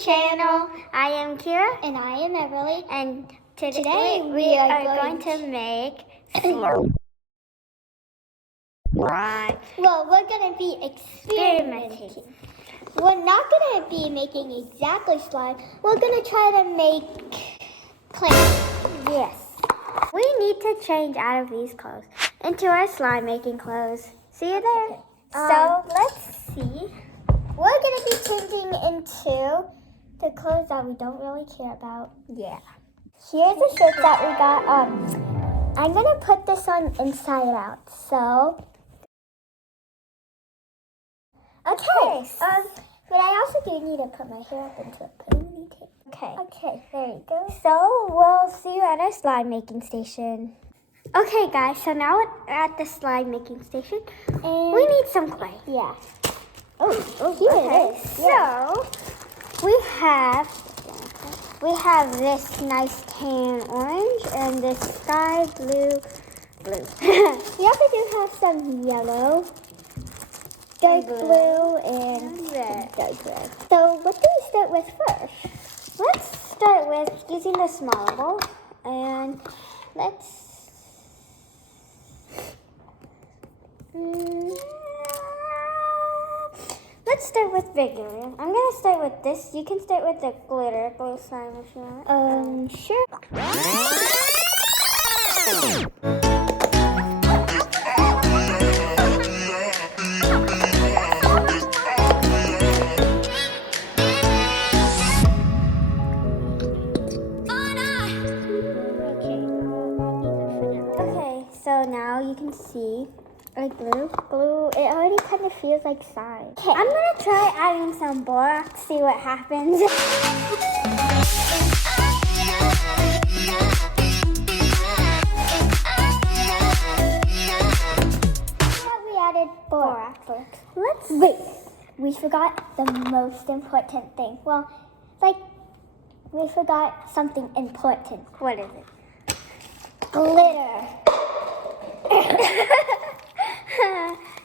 channel. I am Kira. And I am Everly. And today we are going to make slime. Well, we're going to be experimenting. We're not going to be making exactly slime. We're going to try to make clay. Yes. We need to change out of these clothes into our slime making clothes. See you there. Okay. So let's see. We're going to be changing into the clothes that we don't really care about. Yeah. Here's the shirt that we got. I'm going to put this on inside out. So, okay. But I also do need to put my hair up into a ponytail. Okay. Okay, there you go. So we'll see you at our slime making station. Okay, guys. So now we're at the slime making station. And We need some clay. yeah. Here it is. So we have this nice tan orange and this sky blue. We also do have some yellow, dark blue, and red. dark red. So what do we start with first? Let's start with using the smaller bowl, and let's start with regular. I'm gonna start with this. You can start with the glitter glue slime if you want. Sure. Okay, so now you can see our glue. It already kind of feels like slime. Okay. I'm gonna try adding some borax, see what happens. We added borax. Let's Wait, we forgot the most important thing. Well, we forgot something important. What is it? Glitter.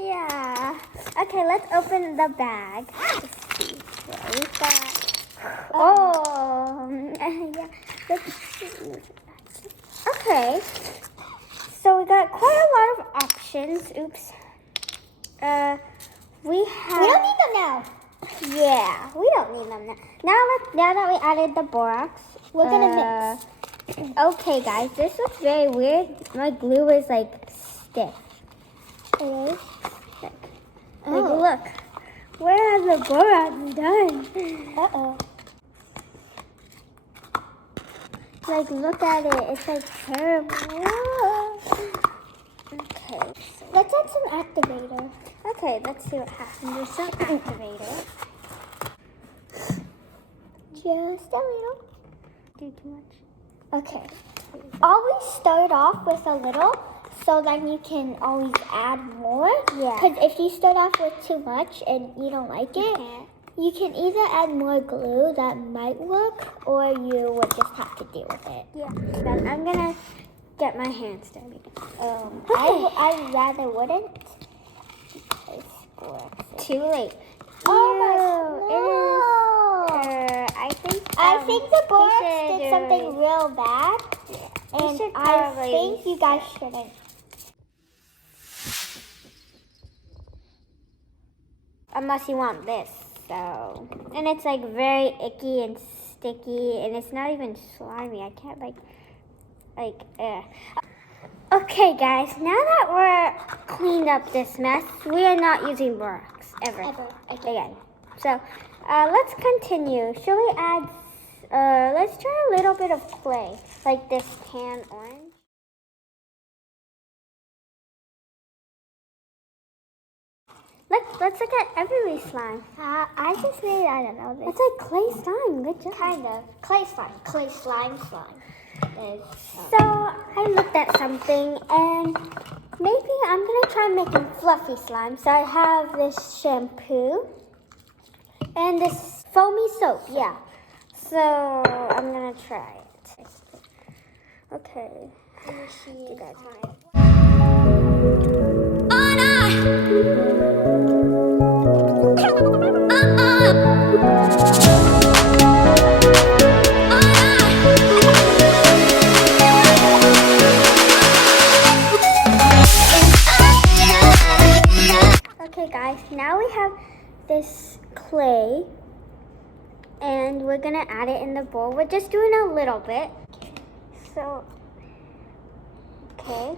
Yeah. Okay, let's open the bag. Let's see what we've got. Oh, yeah. Let's see. Okay. So we got quite a lot of options. Oops. We don't need them now. Yeah, we don't need them now. Now that we added the borax, We're gonna mix. Okay, guys, this was very weird. My glue is like stiff. It is. Like, look, where are the borax done? Uh-oh. Like, look at it. It's like terrible. Okay. Let's add some activator. Okay, let's see what happens with some activator. Just a little. Do too much. Okay. Always start off with a little, so then you can always add more. Yeah. Because if you start off with too much and you don't like it, you can either add more glue that might work, or you would just have to deal with it. Yeah. Then I'm gonna get my hands dirty. I rather wouldn't. Because borax is- Too late. Oh my! I think the borax did something real bad, and I think you guys shouldn't. Unless you want this, so. And it's like very icky and sticky, and it's not even slimy. I can't Okay, guys, now that we're cleaned up this mess, we are not using borax ever again. So, let's continue. Shall we add, let's try a little bit of clay, like this tan orange. Let's look at Everly's slime. I just made, I don't know, this. It's like clay slime. Good job. Kind of. Clay slime. So I looked at something, and maybe I'm gonna try making fluffy slime. So I have this shampoo and this foamy soap. Yeah. So I'm gonna try it. Okay. Let me see. You guys want it? Oh, no! Okay guys, now we have this clay and we're gonna add it in the bowl. We're just doing a little bit. So, okay.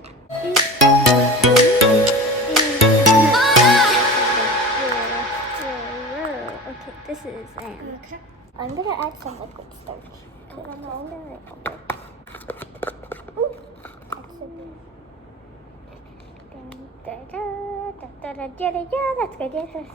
Okay, this is Okay. I'm gonna add some liquid starch. Because I'm only a little bit. Ooh, that's so good. Yeah, that's good. Yes, okay.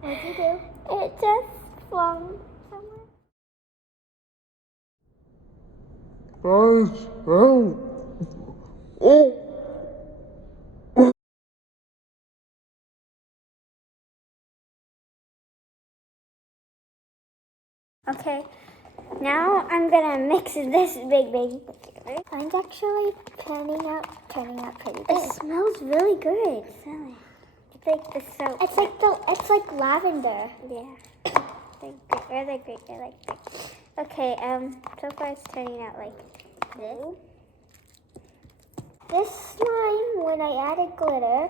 What'd you do? It just flung somewhere. Okay, now I'm gonna mix this big together. Mine's actually turning out pretty It good. smells really good. Smell it. It's like the soap. It's like lavender. Yeah. Really great. I like it. Okay, so far it's turning out like this. This slime, when I added glitter,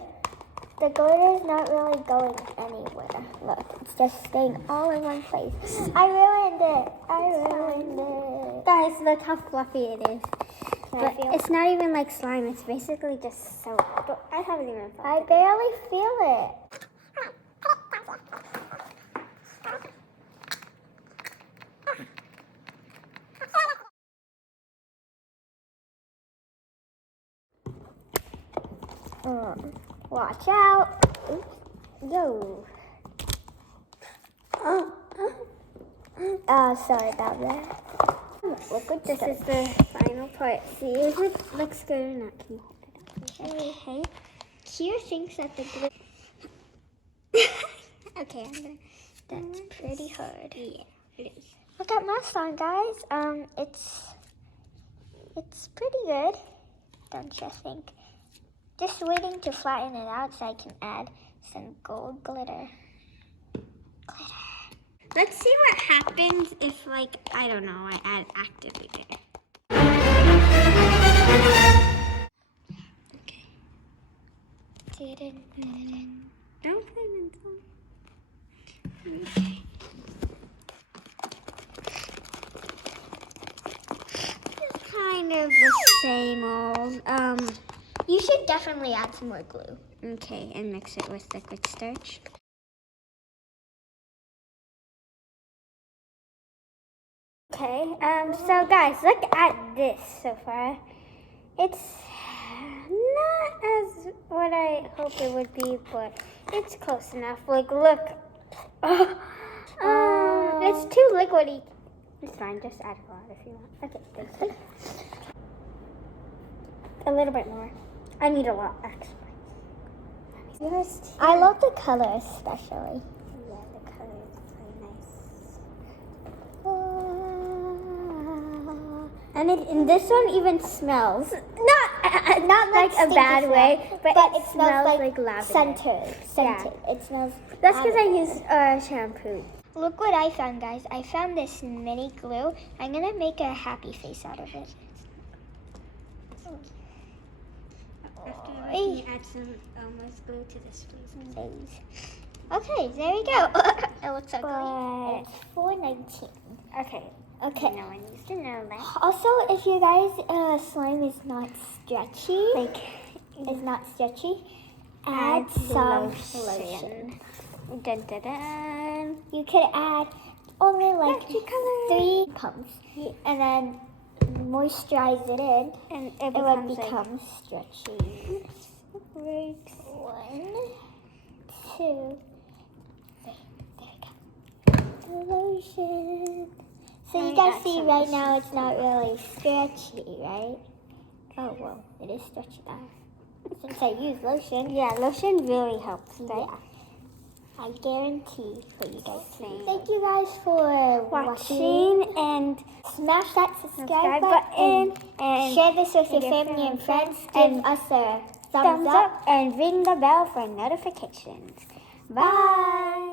the glitter is not really going anywhere. Look, it's just staying all in one place. I ruined it. Guys, look how fluffy it is. But feel it's not even like slime, it's basically just soap. But I haven't even felt I it. barely feel it. Watch out. Oops. Yo. Sorry about that. Look, this is the final part. See if it looks good or not. Can you hold it up? Okay. Here thinks that the glitter. Okay, that's pretty hard. Yeah, it is. Look at my slime, guys. It's pretty good, don't you think? Just waiting to flatten it out so I can add some gold glitter. Let's see what happens if, like, I don't know, I add activator. Okay. Don't play mental. Okay. It's kind of the same old. You should definitely add some more glue. Okay, and mix it with liquid starch. Okay, so guys, look at this so far. It's not as what I hoped it would be, but it's close enough. Like, look. It's too liquidy. It's fine, just add a lot if you want. Okay, thank you. A little bit more. I need a lot, actually. I love the color especially. Yeah, the color is really nice. And this one even smells. Not like a bad way, but it smells like lavender. Scented. Yeah. It smells. That's because I used shampoo. Look what I found, guys. I found this mini glue. I'm gonna make a happy face out of it. After you add some Elmer's glue to this, please. Okay, there we go. It looks ugly. But It's $4.19. okay. Okay. No one needs to know that. Also, if you guys slime is not stretchy, add some lotion. Dun, dun, dun. You could add only like Happy color. 3 pumps, and then moisturize it in, And it will become stretchy. breaks. 1, 2. There we go. The lotion. So you guys see right now it's not really stretchy, right? Oh, well, it is stretchy now. Since I use lotion. Yeah, lotion really helps, right? Yeah. I guarantee for you guys. Same. Thank you guys for Watching and smash that subscribe button and share this with your family and friends. Give us a thumbs thumbs up. up and ring the bell for notifications. Bye.